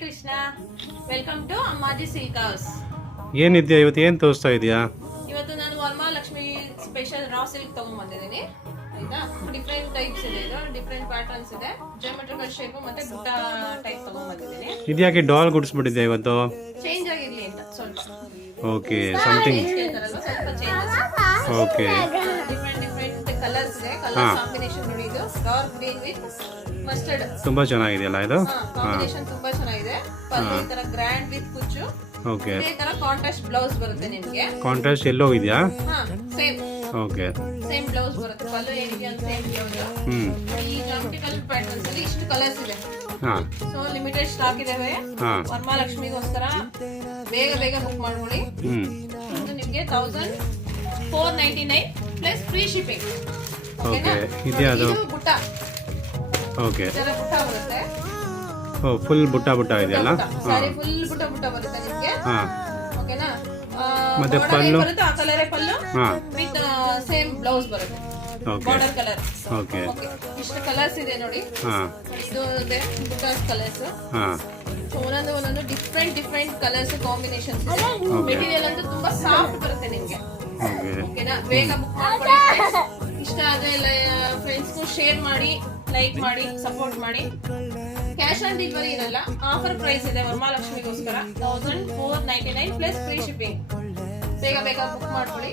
Krishna, welcome to Ammaji silk house. ಏನಿದ್ಯಾ ಇವತ್ತು, ಏನು ತೋರಿಸ್ತಾ ಇದೆಯಾ? ಇವತ್ತು ನಾನು ವರಮಹಾಲಕ್ಷ್ಮಿ ಸ್ಪೆಷಲ್ ರಾ ಸಿಲ್ಕ್ ತಗೊಂಡ್ಬಂದಿದ್ದೀನಿ. ಆಯ್ತಾ, ಡಿಫ್ರೆಂಟ್ ಟೈಪ್ಸ್ ಇದೆ, ಇದು ಡಿಫ್ರೆಂಟ್ ಪ್ಯಾಟರ್ನ್ಸ್ ಇದೆ, ಜಿಯೋಮೆಟ್ರಿಕಲ್ ಶೇಪ್ ಮತ್ತೆ ಬುಟ್ಟ ಟೈಪ್ ತಗೊಂಡ್ಬಂದಿದ್ದೀನಿ. ಇದ್ಯಾಕೆ ಡಾಲ್ ಗುಡಿಸ್ಬಿಟ್ಟಿದ್ಯಾ ಇವತ್ತು? ಚೇಂಜ್ ಆಗಿರ್ಲಿ ಅಂತ ಸ್ವಲ್ಪ. Okay, something. ಸ್ವಲ್ಪ changes. Okay, different different colours ಇದೆ. ಕಲರ್ ಕಾಂಬಿನೇಷನ್ ನೋಡಿ, ಇದು ಡಾರ್ಕ್ ಗ್ರೀನ್ ವಿತ್ ಮಸ್ಟರ್ಡ್. ತುಂಬಾ ಚೆನ್ನಾಗಿದೆಯಲ್ಲ ಇದು? ಕಾಂಬಿನೇಷನ್ ತುಂಬಾ ಚೆನ್ನಾಗಿದೆ. ಪಲ್ಲು ಈ ತರ ಗ್ರ್ಯಾಂಡ್ ವಿತ್ ಕುಚ್ಚು. ಓಕೆ, ಇದೇ ತರ ಕಾಂಟ್ರಾಸ್ಟ್ ಬ್ಲೌಸ್ ಬರುತ್ತೆ ನಿಮಗೆ. ಕಾಂಟ್ರಾಸ್ಟ್ ಎಲ್ಲೋ ಇದೆಯಾ? ಹಾ, ಸೇಮ್. ಓಕೆ, ಸೇಮ್ ಬ್ಲೌಸ್ ಬರುತ್ತೆ. ಪಲ್ಲು ಏನಿದೆ ಅಂತ ಸೇಮ್ ಬ್ಲೌಸ್. ಈ ಜಾಮೆಟ್ರಿಕಲ್ ಪ್ಯಾಟರ್ನ್ಸ್ ಅಲ್ಲಿ ಇಷ್ಟು ಕಲರ್ಸ್ ಇದೆ. ಹಾ, ಸೊ ಲಿಮಿಟೆಡ್ ಸ್ಟಾಕ್ ಇದಾವೆ. ಹಾ, ವರಮಹಾಲಕ್ಷ್ಮಿಗೋಸ್ಕರ ಬೇಗ ಬೇಗ ಬುಕ್ ಮಾಡ್ಕೊಳ್ಳಿ. ಇದು ನಿಮಗೆ 1499 ಪ್ಲಸ್ ಫ್ರೀ ಶಿಪ್ಪಿಂಗ್. ಓಕೆ, ಇದೆಯಾ ಅದು? ಇದು ಬುಟ್ಟ. ಓಕೆ, ಈ ತರ ಬುಟ್ಟ ಬರುತ್ತೆ. ಓ, ಫುಲ್ ಬುಟ್ಟ ಇದೆಯಲ್ಲ? ಸಾರಿ ಫುಲ್ ಬುಟ್ಟ ಬರುತ್ತೆ ನಿಮಗೆ. ಹಾ, ಓಕೆನಾ? ಮತ್ತೆ border ಪಲ್ಲು? ಏನ್ ಬರುತ್ತೆ ಆ ಕಲರೇ ಪಲ್ಲು ಹಾ, ವಿತ್ ಸೇಮ್ ಬ್ಲೌಸ್ ಬರುತ್ತೆ. Okay, border colour. Okay, okay, ಇಷ್ಟು ಕಲರ್ಸ್ ಇದೆ ನೋಡಿ. ಹಾ, ಇದು ಇದೆ ಬುಟ್ಟಾಸ್ ಕಲರ್ಸ್. ಹಾ, ಸೊ ಒಂದೊಂದು ಡಿಫ್ರೆಂಟ್ ಕಲರ್ಸ್ ಕಾಂಬಿನೇಷನ್ಸ್ ಇದೆ. ಮೆಟೀರಿಯಲ್ ಅಂತೂ ತುಂಬಾ ಸಾಫ್ಟ್ ಬರುತ್ತೆ ನಿಮ್ಗೆ. ಓಕೆ, ಓಕೆನಾ? ಬೇಗ ಬುಕ್ ಮಾಡ್ಕೊಳ್ಳಿ. ಇಷ್ಟ ಆದ್ರೆ ಎಲ್ಲ ಫ್ರೆಂಡ್ಸ್ಗೂ ಶೇರ್ ಮಾಡಿ, ಲೈಕ್ ಮಾಡಿ, ಸಪೋರ್ಟ್ ಮಾಡಿ. ಕ್ಯಾಶ್ ಆನ್ ಡೆಲಿವರಿ ಇರಲ್ಲ, ಆಫರ್ ಪ್ರೈಸ್ ಇದೆ ವರಮಹಾಲಕ್ಷ್ಮಿಗೋಸ್ಕರ 1499 ಪ್ಲಸ್ ಫ್ರೀ ಶಿಪ್ಪಿಂಗ್. ಬೇಗ ಬುಕ್ ಮಾಡ್ಕೊಳ್ಳಿ.